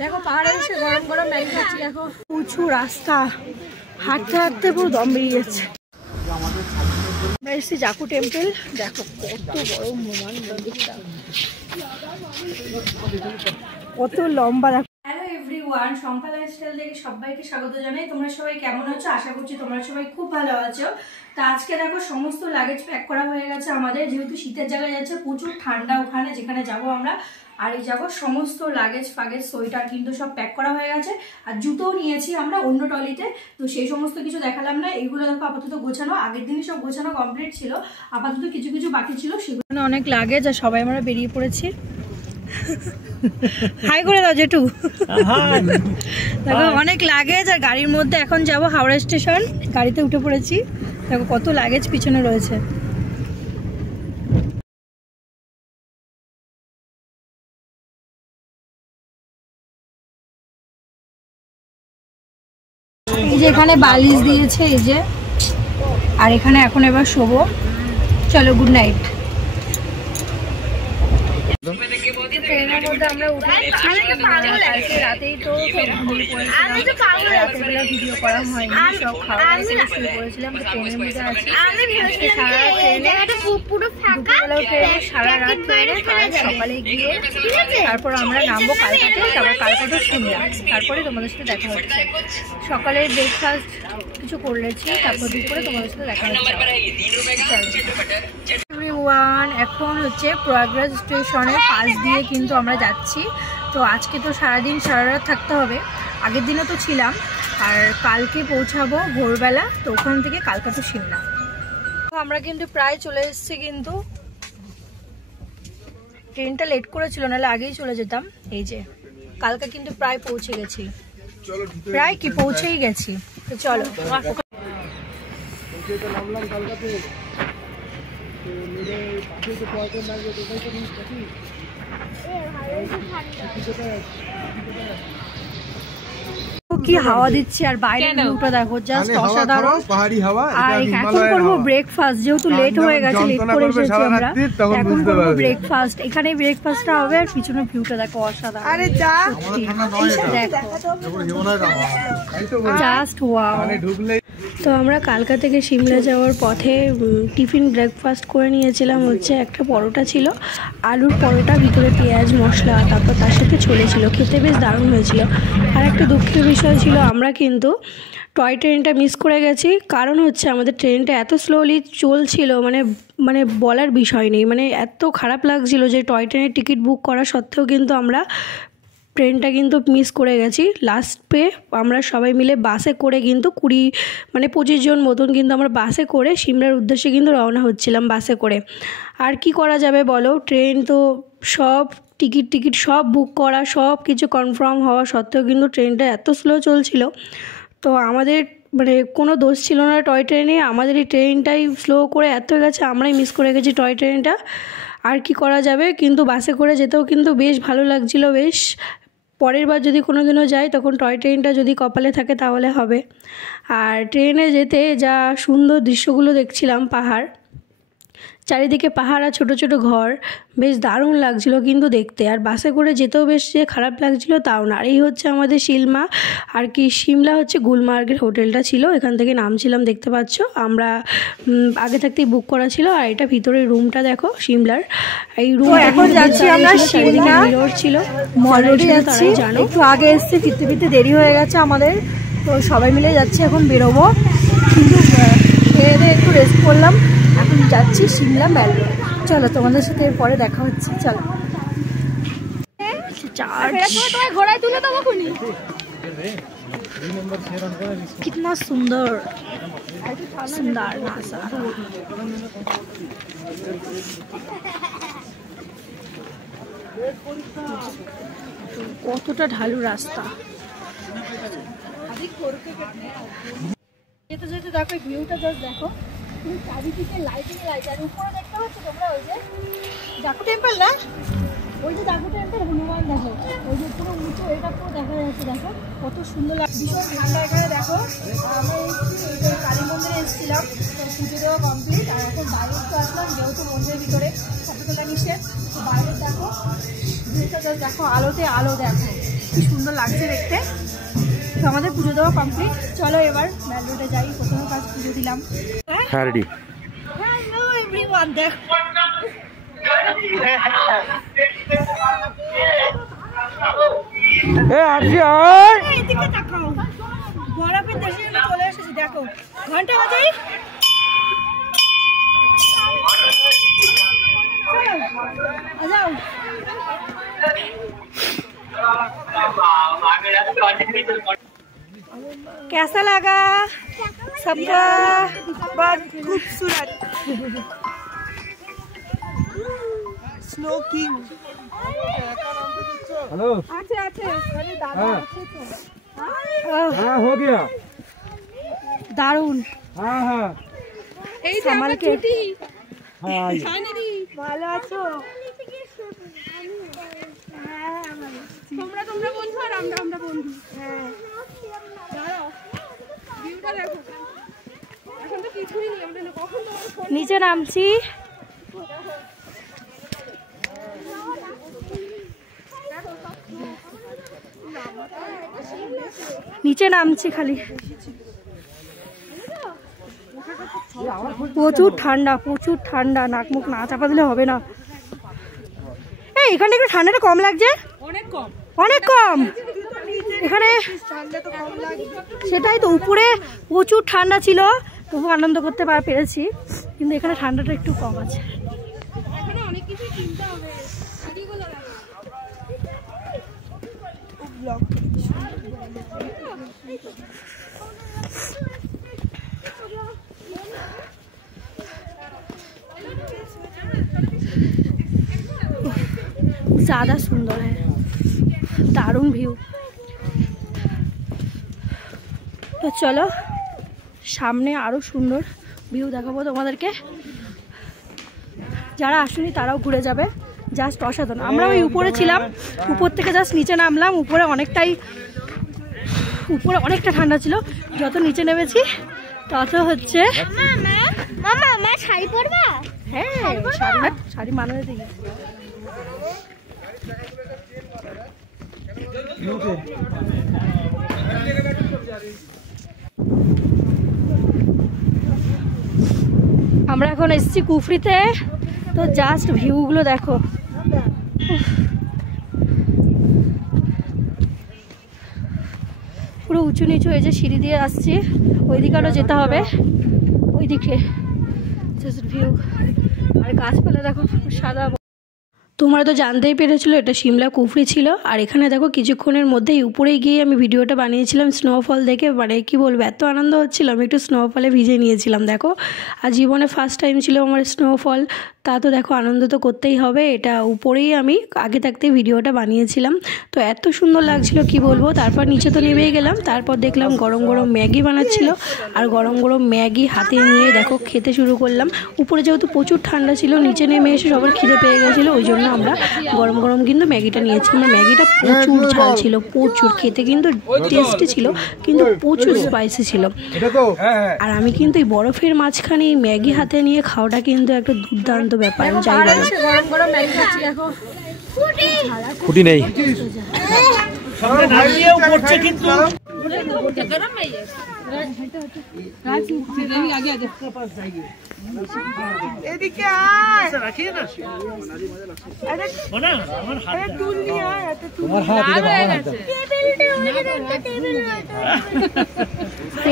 দেখো পাহাড়ে এসে গরম গরম ম্যাগি খাচ্ছি। দেখো উঁচু রাস্তা, হাঁটতে হাঁটতে পুরো দম বেরিয়ে যাচ্ছে। আমরা এসেছি জাকু টেম্পল। দেখো কত বড় মন্দিরটা, কত লম্বা। দেখো হ্যালো এভরিওয়ান, শম্পা লাইফস্টাইল থেকে সবাইকে স্বাগত জানাই। তোমরা সবাই কেমন আছো? আশা করছি তোমরা সবাই খুব ভালো আছো। তা আজকে দেখো সমস্ত লাগেজ প্যাক করা হয়ে গেছে আমাদের, যেহেতু শীতের জায়গায় যাচ্ছে, প্রচুর ঠান্ডা ওখানে যেখানে যাবো আমরা। আর এই যাবো সমস্ত লাগেজ ফাগেজ সোয়েটার কিন্তু সব প্যাক করা হয়ে গেছে। আর জুতোও নিয়েছি আমরা অন্য ট্রলিতে, তো সেই সমস্ত কিছু দেখালাম না। এইগুলো দেখো আপাতত গোছানো, আগের দিনই সব গোছানো কমপ্লিট ছিল, আপাতত কিছু কিছু বাকি ছিল সেগুলো। অনেক লাগেজ আর সবাই আমরা বেরিয়ে পড়েছি। হাই করে দাও জেঠু। দেখো অনেক লাগেজ আর গাড়ির মধ্যে এখন যাব হাওড়া স্টেশন। গাড়িতে উঠে পড়েছি, দেখো কত লাগেজ পিছনে রয়েছে। এই যে এখানে বালিশ দিয়েছে এই যে, আর এখানে এখন এবার শোবো। চলো গুড নাইট। ট্রেনের মধ্যে আমরা উঠে কালকে রাতেই তো ভিডিও করা হয়নি, সব খাওয়া দাওয়া শুরু করেছিলাম। তো ট্রেনের মধ্যে আছি, সারা রাত ট্রেনে, কাল সকালে গিয়ে তারপর আমরা নামবো কালকাতে, তারপর কালকাতে শিমলা, তারপরে তোমাদের সাথে দেখা হচ্ছে। সকালে ব্রেকফাস্ট কিছু করেছি, তারপর দুপুরে তোমাদের সাথে দেখা হচ্ছে। এখন হচ্ছে প্রয়াগরাজ স্টেশনের পাশ দিয়ে কিন্তু আমরা যাচ্ছি। তো আজকে তো সারাদিন সারা রাত থাকতে হবে, আগের দিনও তো ছিলাম, আর কালকে পৌঁছাবো ভোরবেলা। তো ওখান থেকে কালকাতা শিমলা। আমরা কিন্তু প্রায় চলে এসেছি, কিন্তু ট্রেনটা লেট করেছিল, নাহলে আগেই চলে যেতাম। এই যে কালকা কিন্তু প্রায় পৌঁছে গেছি, প্রায় কি পৌঁছেই গেছি। তো চলো কি হাওয়া দিচ্ছে, আর বাইরে ভিউটা দেখো জাস্ট অসাধারণ। আর এখন করবো ব্রেকফাস্ট, যেহেতু লেট হয়ে গেছে, লেট করে এসেছি আমরা, এখন করবো ব্রেকফাস্ট। এখানে ব্রেকফাস্টটা হবে, আর পিছনে ভিউটা দেখো অসাধারণ, জাস্ট ওয়াও। তো আমরা কালকা থেকে সিমলা যাওয়ার পথে টিফিন ব্রেকফাস্ট করে নিয়েছিলাম। হচ্ছে একটা পরোটা ছিল, আলুর পরোটা, ভিতরে পেঁয়াজ মশলা, তারপর তার সাথে ছোলে ছিল, খেতে বেশ দারুণ হয়েছিল। আর একটা দুঃখের বিষয় ছিল, আমরা কিন্তু টয় ট্রেনটা মিস করে গেছি। কারণ হচ্ছে আমাদের ট্রেনটা এত স্লোলি চলছিল, মানে বলার বিষয় নেই, মানে এত খারাপ লাগছিল যে টয় ট্রেনের টিকিট বুক করা সত্ত্বেও কিন্তু আমরা ট্রেনটা কিন্তু মিস করে গেছি। লাস্ট পে আমরা সবাই মিলে বাসে করে কিন্তু 25 জন মতন কিন্তু আমরা বাসে করে সিমলার উদ্দেশ্যে কিন্তু রওনা হচ্ছিলাম বাসে করে। আর কি করা যাবে বলো, ট্রেন তো সব টিকিট সব বুক করা, সব কিছু কনফার্ম হওয়া সত্ত্বেও কিন্তু ট্রেনটা এত স্লো চলছিল। তো আমাদের কোনো দোষ ছিল না টয় ট্রেনে, আমাদের এই ট্রেনটাই স্লো করে এত গেছে, আমরাই মিস করে গেছি টয় ট্রেনটা। আর কি করা যাবে, কিন্তু বাসে করে যেতেও কিন্তু বেশ ভালো লাগছিল। বেশ পরের বার যদি কোনো দিনও যাই, তখন টয় ট্রেনটা যদি কপালে থাকে তাহলে হবে। আর ট্রেনে যেতে যা সুন্দর দৃশ্যগুলো দেখছিলাম, পাহাড়, চারিদিকে পাহাড় আর ছোটো ছোটো ঘর, বেশ দারুণ লাগছিল কিন্তু দেখতে। আর বাসে করে যেতেও বেশ যে খারাপ লাগছিল তাও না। আর এই হচ্ছে আমাদের সিমলা হচ্ছে গুলমার্গের হোটেলটা ছিল, এখান থেকে নামছিলাম, দেখতে পাচ্ছ আমরা আগে থাকতেই বুক করা ছিল। আর এটা ভিতরে রুমটা দেখো সিমলার, এই রুম এখন যাচ্ছি আমরা সিমলা ছিল, মলরোডে যাচ্ছি। জানো একটু আগে এসেছি, ফিরতে ফিরতে দেরি হয়ে গেছে আমাদের, তো সবাই মিলে যাচ্ছি, এখন বেরোবো। কিন্তু খেয়ে একটু রেস্ট করলাম, এখন যাচ্ছি সিমলা ম্যালরোড। চলো তোমাদের সাথে এরপরে দেখা হচ্ছে। চলো ঘোড়ায় তুলে দেবো, কিতনা সুন্দর সুন্দর নাসা। কতটা ঢালু রাস্তা, যেতে যেতে দেখো ভিউটা জাস্ট দেখো, চারিদিকে লাইটিং লাইট। আর উপরে দেখতে পাচ্ছ তোমরা ওই যে জাকু টেম্পল, না ওই যে জাকু টেম্পল, হনুমান দেখো, ওই যে পুরো উঁচু, এটা পুরো দেখা যাচ্ছে। দেখো কত সুন্দর লাগছে, ভীষণ ঠান্ডা এখানে। দেখো আমরা এই কালী মন্দিরে এসেছিলাম, পুজো দেওয়া কমপ্লিট, আর এখন বাইরে একটু আসলাম, যেহেতু মন্দিরের ভিতরে ফটো তোলা নিষেধ। তো বাইরে দেখো ভিউটা জাস্ট দেখো, আলোতে আলো দেখো, কি সুন্দর লাগছে দেখতে। তো আমাদের পুজো দেওয়া কমপ্লিট, চলো এবার মেল রোডে যাই। প্রথমে কাজ পুজো দিলাম। হ্যাঁ রেডি। হ্যালো এভরিওয়ান, দেখো এদিকে তাকাও, বরফের দেশে চলে এসেছি। দেখো ঘন্টা বাজাই, যাও। कैसा लगा सबका? बहुत खूबसूरत स्नो किंग। हेलो अच्छे अच्छे, अरे दादा अच्छे थे। हाँ हो गया, दारुण। हाँ हाँ संभाल के। हाँ ভালো আছো? তোমরা তোমরা বন্ধু আর আমরা আমরা বন্ধু। হ্যাঁ দাঁড়াও, ভিউটা দেখো। এখন তো কিছুই নেই, আমরা কখন নিচে নামছি। নিচে নামছি খালি। প্রচুর ঠান্ডা, প্রচুর ঠান্ডা, নাক মুখ না চাপা দিলে হবে না। এই এখানে একটু ঠান্ডাটা কম লাগছে, অনেক কম, অনেক কম এখানে। সেটাই তো, উপরে প্রচুর ঠান্ডা ছিল, তবু আনন্দ করতে পেরেছি, কিন্তু এখানে ঠান্ডাটা একটু কম আছে। ज़्यादा सुंदर है, दारुण व्यू। तो चलो सामने आरो सुंदर ভিউ দেখাবো তোমাদেরকে। যারা আসেনি তারাও ঘুরে যাবে, জাস্ট অসাধারণ। আমরা ওই উপরে ছিলাম, উপর থেকে জাস্ট নিচে নামলাম। উপরে অনেকটা ঠান্ডা ছিল, যত নিচে নেমেছি তত হচ্ছে। মামা মা শাড়ি পরবা? হ্যাঁ শাড়ি মানাতে দিই। আমরা এখন এসেছি কুফরিতে, তো জাস্ট ভিউগুলো দেখো। পুরো উঁচু নিচু, এই যে সিঁড়ি দিয়ে আসছি, ওইদিকে আরও যেতে হবে, ওইদিকে জাস্ট ভিউ। আর গাছপালা দেখো সাদা। তোমরা তো জানতেই পেরেছিল এটা সিমলা কুফরি ছিল। আর এখানে দেখো কিছুক্ষণের মধ্যেই উপরেই গিয়ে আমি ভিডিওটা বানিয়েছিলাম স্নোফল দেখে। মানে কি বলবো, এত আনন্দ হচ্ছিল, আমি একটু স্নোফলে ভিজে নিয়েছিলাম দেখো। আর জীবনে ফার্স্ট টাইম ছিল আমার স্নোফল, তা তো দেখো আনন্দ তো করতেই হবে। এটা উপরেই আমি আগে থাকতেই ভিডিওটা বানিয়েছিলাম, তো এত সুন্দর লাগছিল কি বলবো। তারপর নিচে তো নেমেই গেলাম, তারপর দেখলাম গরম গরম ম্যাগি বানাচ্ছিল, আর গরম গরম ম্যাগি হাতে নিয়ে দেখো খেতে শুরু করলাম। উপরে যেহেতু প্রচুর ঠান্ডা ছিল, নিচে নেমে এসে সবার খিদে পেয়ে গেছিলো, ওই জন্য আমরা গরম গরম কিন্তু ম্যাগিটা নিয়েছি। কিন্তু ম্যাগিটা প্রচুর ঝাল ছিল, প্রচুর, খেতে কিন্তু টেস্টি ছিল, কিন্তু প্রচুর স্পাইসি ছিল। আর আমি কিন্তু এই বরফের মাঝখানে এই ম্যাগি হাতে নিয়ে খাওয়াটা কিন্তু একটা দুর্দান্ত ব্যাপার। যাই বলো, গরম গরম ম্যাগি খাচ্ছি দেখো। খুঁটি নেই,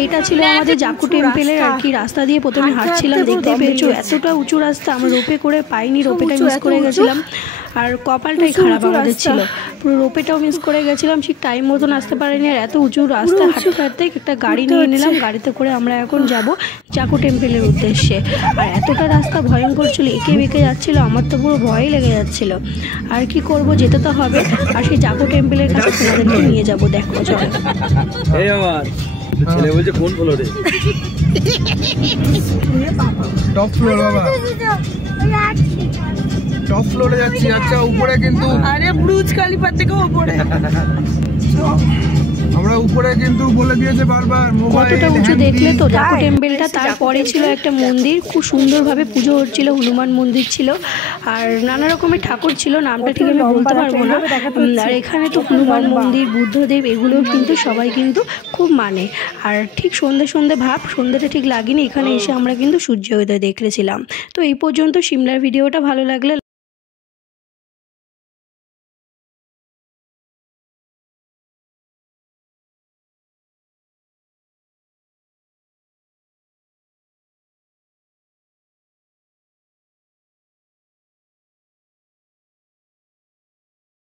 এটা ছিল আমাদের জাকু টেম্পেলের আর কি রাস্তা দিয়ে প্রথমে হাঁটছিলাম। দেখতে পেয়েছো এতটা উঁচু রাস্তা, আমরা রোপে করে পাইনি, রোপেটা মিস করে গেছিলাম। আর কপালটাই খারাপ আমাদের ছিল, পুরো রোপেটাও মিস করে গেছিলাম, ঠিক টাইম মতন আসতে পারিনি। আর এত উঁচু রাস্তা হাঁটতে হাঁটতে একটা গাড়ি নিয়ে নিলাম, গাড়িতে করে আমরা এখন যাব জাকু টেম্পেলের উদ্দেশ্যে। আর এতটা রাস্তা ভয়ঙ্কর ছিল, এঁকে বেঁকে যাচ্ছিলো, আমার তো পুরো ভয় লেগে যাচ্ছিল। আর কি করব, যেতে তো হবে। আর সেই জাকু টেম্পেলের কাছে তোমাদেরকে নিয়ে যাবো, দেখো চলো। ছেলে বলছে কোন ফ্লোরে? টপ ফ্লোর বাবা, টপ ফ্লোরে যাচ্ছি। আচ্ছা উপরে কিন্তু, আরে ব্রুজ খলিফা থেকে উপরে আমরা উপরে কিন্তু বলে দিয়েছে বারবার কতটা উঁচু দেখলে তো জাকু টেম্পেলটা। তারপরে ছিল একটা মন্দির, খুব সুন্দরভাবে পুজো হচ্ছিল, হনুমান মন্দির ছিল আর নানা রকমের ঠাকুর ছিল, নামটা ঠিক আমি বলতে পারবো না। আর এখানে তো হনুমান মন্দির, বুদ্ধদেব এগুলো কিন্তু সবাই কিন্তু খুব মানে। আর ঠিক সন্ধে ভাব, সন্ধ্যেটা ঠিক লাগেনি, এখানে এসে আমরা কিন্তু সূর্যোদয় দেখেছিলাম। তো এই পর্যন্ত সিমলার ভিডিওটা ভালো লাগলে